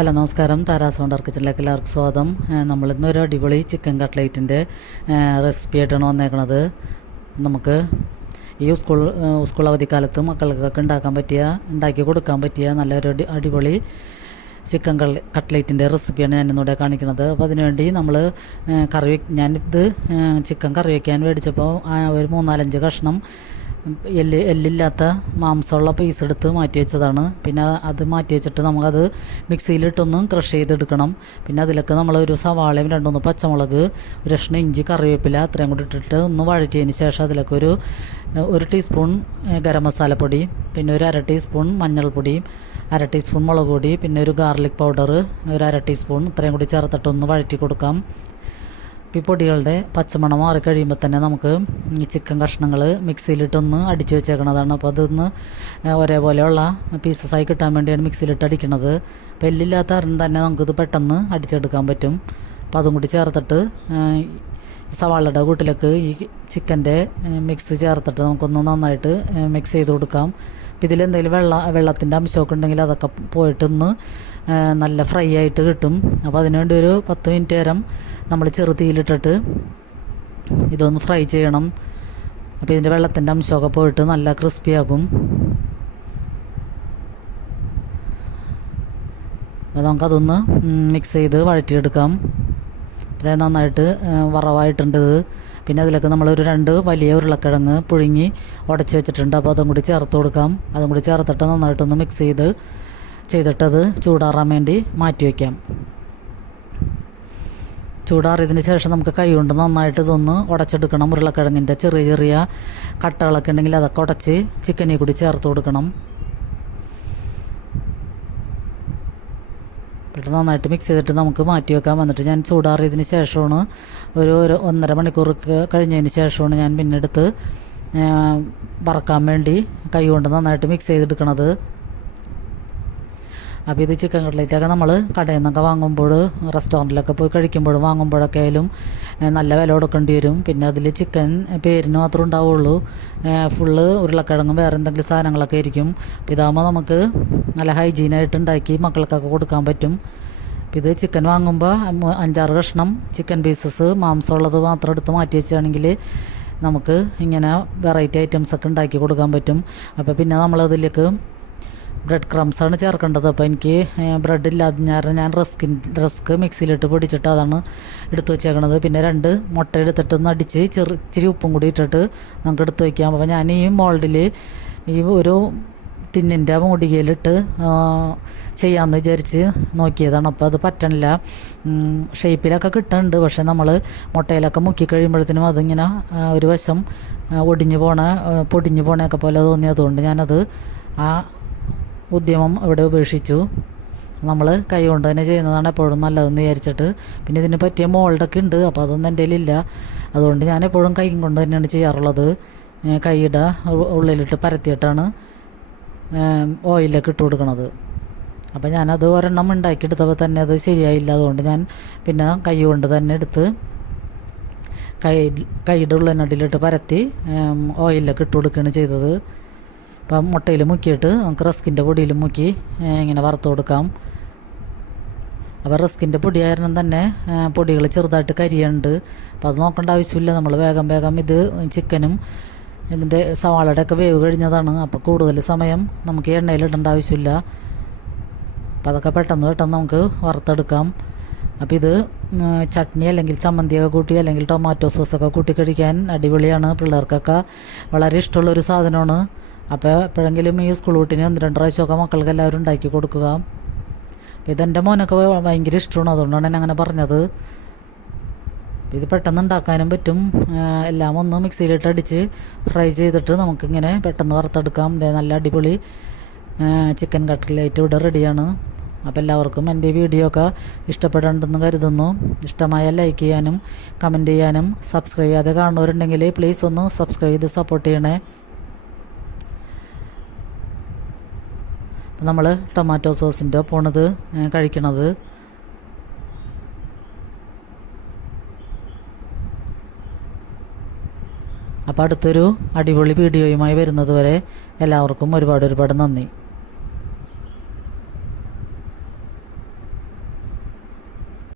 Hello നമസ്കാരം, Tara's wonder കിച്ചണിലേക്ക് എല്ലാവർക്കും സ്വാഗതം. നമ്മളിന്നൊരു അടിപൊളി ചിക്കൻ കട്ട്ലേറ്റിൻ്റെ റെസിപ്പി ആയിട്ടാണ് വന്നേക്കണത്. നമുക്ക് ഈ സ്കൂൾ അവധിക്കാലത്ത് മക്കൾക്കൊക്കെ ഉണ്ടാക്കി കൊടുക്കാൻ പറ്റിയ നല്ലൊരു അടിപൊളി ചിക്കൻ കട്ട്ലേറ്റിൻ്റെ റെസിപ്പിയാണ് ഞാനിന്നിവിടെ കാണിക്കുന്നത്. അപ്പോൾ അതിനുവേണ്ടി നമ്മൾ ഞാനിത് ചിക്കൻ കറി വയ്ക്കാൻ മേടിച്ചപ്പോൾ ഒരു 3-4 കഷ്ണം എല്ലില്ലാത്ത മാംസമുള്ള പീസ് എടുത്ത് മാറ്റി വെച്ചതാണ്. പിന്നെ അത് മാറ്റി വെച്ചിട്ട് നമുക്കത് മിക്സിയിലിട്ടൊന്ന് ക്രഷ് ചെയ്തെടുക്കണം. പിന്നെ അതിലൊക്കെ നമ്മൾ ഒരു സവാളയും 2-3 പച്ചമുളക്, ഒരു കഷ്ണം ഇഞ്ചി, കറിവേപ്പില അത്രയും കൂടി ഇട്ടിട്ട് ഒന്ന് വഴറ്റിയതിന് ശേഷം അതിലൊക്കെ ഒരു ടീസ്പൂൺ ഗരം മസാലപ്പൊടി, പിന്നെ ഒരു 1/2 ടീസ്പൂൺ മഞ്ഞൾപ്പൊടി, 1/2 ടീസ്പൂൺ മുളക് പൊടി, പിന്നെ ഒരു ഗാർലിക് പൗഡർ ഒരു 1/2 ടീസ്പൂൺ ഇത്രയും കൂടി ചേർത്തിട്ടൊന്ന് വഴറ്റി കൊടുക്കാം. ഈ പൊടികളുടെ പച്ചമണം മാറി കഴിയുമ്പോൾ തന്നെ നമുക്ക് ഈ ചിക്കൻ കഷ്ണങ്ങൾ മിക്സിയിലിട്ടൊന്ന് അടിച്ചു വെച്ചേക്കണതാണ്. അപ്പോൾ അതൊന്ന് ഒരേപോലെയുള്ള പീസസായി കിട്ടാൻ വേണ്ടിയാണ് മിക്സിയിലിട്ട് അടിക്കണത്. അപ്പോൾ എല്ലില്ലാത്ത കാരണം തന്നെ നമുക്കിത് പെട്ടെന്ന് അടിച്ചെടുക്കാൻ പറ്റും. അപ്പോൾ അതും കൂടി ചേർത്തിട്ട് സവാളയുടെ കൂട്ടിലേക്ക് ഈ ചിക്കൻ്റെ മിക്സ് ചേർത്തിട്ട് നമുക്കൊന്ന് നന്നായിട്ട് മിക്സ് ചെയ്ത് കൊടുക്കാം. അപ്പോൾ ഇതിലെന്തെങ്കിലും വെള്ളത്തിൻ്റെ അംശമൊക്കെ ഉണ്ടെങ്കിൽ അതൊക്കെ പോയിട്ടൊന്ന് നല്ല ഫ്രൈ ആയിട്ട് കിട്ടും. അപ്പോൾ അതിനുവേണ്ടി ഒരു 10 മിനിറ്റ് നേരം നമ്മൾ ചെറുതീയിലിട്ടിട്ട് ഇതൊന്ന് ഫ്രൈ ചെയ്യണം. അപ്പോൾ ഇതിൻ്റെ വെള്ളത്തിൻ്റെ അംശമൊക്കെ പോയിട്ട് നല്ല ക്രിസ്പിയാകും. അപ്പോൾ നമുക്കതൊന്ന് മിക്സ് ചെയ്ത് വഴറ്റിയെടുക്കാം. അത് നന്നായിട്ട് വറവായിട്ടുണ്ട്. പിന്നെ അതിലേക്ക് നമ്മളൊരു 2 വലിയ ഉരുളക്കിഴങ്ങ് പുഴുങ്ങി ഉടച്ച് വെച്ചിട്ടുണ്ട്. അപ്പോൾ അതും കൂടി ചേർത്ത് കൊടുക്കാം. അതും കൂടി ചേർത്തിട്ട് നന്നായിട്ടൊന്ന് മിക്സ് ചെയ്തിട്ടത് ചൂടാറാൻ വേണ്ടി മാറ്റി വയ്ക്കാം. ചൂടാറിയതിന് ശേഷം നമുക്ക് കൈ കൊണ്ട് നന്നായിട്ട് ഇതൊന്ന് ഉടച്ചെടുക്കണം. ഉരുളക്കിഴങ്ങിൻ്റെ ചെറിയ ചെറിയ കട്ടകളൊക്കെ ഉണ്ടെങ്കിൽ അതൊക്കെ ഉടച്ച് ചിക്കനിൽ കൂടി ചേർത്ത് കൊടുക്കണം. എന്നിട്ട് നന്നായിട്ട് മിക്സ് ചെയ്തിട്ട് നമുക്ക് മാറ്റി വെക്കാം. എന്നിട്ട് ഞാൻ ചൂടാറിയതിന് ശേഷമാണ് ഒരു 1.5 മണിക്കൂർ കഴിഞ്ഞതിന് ശേഷമാണ് ഞാൻ പിന്നെ എടുത്ത് വറക്കാൻ വേണ്ടി കൈ കൊണ്ട് നന്നായിട്ട് മിക്സ് ചെയ്തെടുക്കണത്. അപ്പോൾ ഇത് ചിക്കൻ കട്ട്ലേറ്റൊക്കെ നമ്മൾ കടയിൽ നിന്നൊക്കെ വാങ്ങുമ്പോൾ, റെസ്റ്റോറൻറ്റിലൊക്കെ പോയി കഴിക്കുമ്പോഴും വാങ്ങുമ്പോഴൊക്കെ ആയാലും നല്ല വില കൊടുക്കേണ്ടി വരും. പിന്നെ അതിൽ ചിക്കൻ പേരിന് മാത്രമേ ഉണ്ടാവുള്ളൂ, ഫുള്ള് ഉരുളക്കിഴങ്ങും വേറെ എന്തെങ്കിലും സാധനങ്ങളൊക്കെ ആയിരിക്കും. അപ്പോൾ ഇതാകുമ്പോൾ നമുക്ക് നല്ല ഹൈജീനായിട്ട് ഉണ്ടാക്കി മക്കൾക്കൊക്കെ കൊടുക്കാൻ പറ്റും. ഇത് ചിക്കൻ വാങ്ങുമ്പോൾ 5-6 കഷ്ണം ചിക്കൻ പീസസ് മാംസമുള്ളത് മാത്രം എടുത്ത് മാറ്റി വെച്ചാണെങ്കിൽ നമുക്ക് ഇങ്ങനെ വെറൈറ്റി ഐറ്റംസൊക്കെ ഉണ്ടാക്കി കൊടുക്കാൻ പറ്റും. അപ്പോൾ പിന്നെ നമ്മളതിലേക്ക് ബ്രെഡ് ക്രംസാണ് ചേർക്കേണ്ടത്. അപ്പോൾ എനിക്ക് ബ്രെഡ് ഇല്ലാതെ ഞാൻ റസ്ക് മിക്സിയിലിട്ട് പൊടിച്ചിട്ട് അതാണ് എടുത്ത് വെച്ചേക്കണത്. പിന്നെ 2 മുട്ട എടുത്തിട്ടൊന്ന് അടിച്ച് ഇച്ചിരി ഉപ്പും കൂടി ഇട്ടിട്ട് നമുക്ക് എടുത്ത് വയ്ക്കാം. അപ്പോൾ ഞാൻ ഈ മോൾഡിൽ ഈ ഒരു ടിന്നിൻ്റെ മൂടികയിലിട്ട് ചെയ്യാമെന്ന് വിചാരിച്ച് നോക്കിയതാണ്. അപ്പോൾ അത് പറ്റണില്ല. ഷേപ്പിലൊക്കെ കിട്ടുന്നുണ്ട്, പക്ഷെ നമ്മൾ മുട്ടയിലൊക്കെ മുക്കി കഴിയുമ്പോഴത്തേനും അതിങ്ങനെ ഒരു വശം പൊടിഞ്ഞു പോണയൊക്കെ പോലെ തോന്നി. അതുകൊണ്ട് ഞാനത് ആ ഉദ്യമം ഇവിടെ ഉപേക്ഷിച്ചു. നമ്മൾ കൈ കൊണ്ട് തന്നെ ചെയ്യുന്നതാണ് എപ്പോഴും നല്ലതെന്ന് വിചാരിച്ചിട്ട്. പിന്നെ ഇതിന് പറ്റിയ മോൾഡൊക്കെ ഉണ്ട്, അപ്പോൾ അതൊന്നും എൻ്റെ കയ്യിലില്ല. അതുകൊണ്ട് ഞാൻ എപ്പോഴും കൈ കൊണ്ട് തന്നെയാണ് ചെയ്യാറുള്ളത്. കൈയുടെ ഉള്ളിലിട്ട് പരത്തിയിട്ടാണ് ഓയിലൊക്കെ ഇട്ട് കൊടുക്കണത്. അപ്പോൾ ഞാനത് ഒരെണ്ണം ഉണ്ടാക്കിയെടുത്തപ്പോൾ തന്നെ അത് ശരിയായില്ല. അതുകൊണ്ട് ഞാൻ പിന്നെ കൈ കൊണ്ട് തന്നെ എടുത്ത് കൈയുടെ ഉള്ളിനടിയിലിട്ട് പരത്തി ഓയിലൊക്കെ ഇട്ട് കൊടുക്കുകയാണ് ചെയ്തത്. അപ്പം മുട്ടയിൽ മുക്കിയിട്ട് നമുക്ക് റസ്കിൻ്റെ പൊടിയിലും മുക്കി ഇങ്ങനെ വറുത്ത് കൊടുക്കാം. അപ്പോൾ റസ്കിൻ്റെ പൊടി കാരണം തന്നെ പൊടികൾ ചെറുതായിട്ട് കരിയുണ്ട്. അപ്പോൾ അത് നോക്കേണ്ട ആവശ്യമില്ല. നമ്മൾ വേഗം ഇത് ചിക്കനും ഇതിൻ്റെ സവാളയുടെ ഒക്കെ വേവ് കഴിഞ്ഞതാണ്. അപ്പോൾ കൂടുതൽ സമയം നമുക്ക് എണ്ണയിലിടേണ്ട ആവശ്യമില്ല. അപ്പോൾ അതൊക്കെ പെട്ടെന്ന് നമുക്ക് വറുത്തെടുക്കാം. അപ്പോൾ ഇത് ചട്നി അല്ലെങ്കിൽ ചമ്മന്തിയൊക്കെ കൂട്ടി അല്ലെങ്കിൽ ടൊമാറ്റോ സോസൊക്കെ കൂട്ടി കഴിക്കാൻ അടിപൊളിയാണ്. പിള്ളേർക്കൊക്കെ വളരെ ഇഷ്ടമുള്ളൊരു സാധനമാണ്. അപ്പോൾ എപ്പോഴെങ്കിലും ഈ സ്കൂൾ വീട്ടിന് 1-2 പ്രാവശ്യമൊക്കെ മക്കൾക്ക് എല്ലാവരും ഉണ്ടാക്കി കൊടുക്കുക. അപ്പോൾ ഇതെൻ്റെ മോനൊക്കെ ഭയങ്കര ഇഷ്ടമാണ്, അതുകൊണ്ടാണ് ഞാൻ അങ്ങനെ പറഞ്ഞത്. ഇത് പെട്ടെന്ന് ഉണ്ടാക്കാനും പറ്റും. എല്ലാം ഒന്ന് മിക്സിയിലിട്ട് അടിച്ച് ഫ്രൈ ചെയ്തിട്ട് നമുക്കിങ്ങനെ പെട്ടെന്ന് വറുത്തെടുക്കാം. നല്ല അടിപൊളി ചിക്കൻ കട്ട്ലേറ്റ് ഇവിടെ റെഡിയാണ്. അപ്പോൾ എല്ലാവർക്കും എൻ്റെ വീഡിയോ ഒക്കെ ഇഷ്ടപ്പെടേണ്ടെന്ന് കരുതുന്നു. ഇഷ്ടമായ ലൈക്ക് ചെയ്യാനും കമൻറ്റ് ചെയ്യാനും സബ്സ്ക്രൈബ് ചെയ്യാതെ കാണുന്നവരുണ്ടെങ്കിൽ പ്ലീസ് ഒന്ന് സബ്സ്ക്രൈബ് ചെയ്ത് സപ്പോർട്ട് ചെയ്യണേ. നമ്മൾ ടൊമാറ്റോ സോസിൻ്റെ ഒപ്പമാണിത് കഴിക്കണത്. അപ്പോൾ അടുത്തൊരു അടിപൊളി വീഡിയോയുമായി വരുന്നത് വരെ എല്ലാവർക്കും ഒരുപാട് നന്ദി.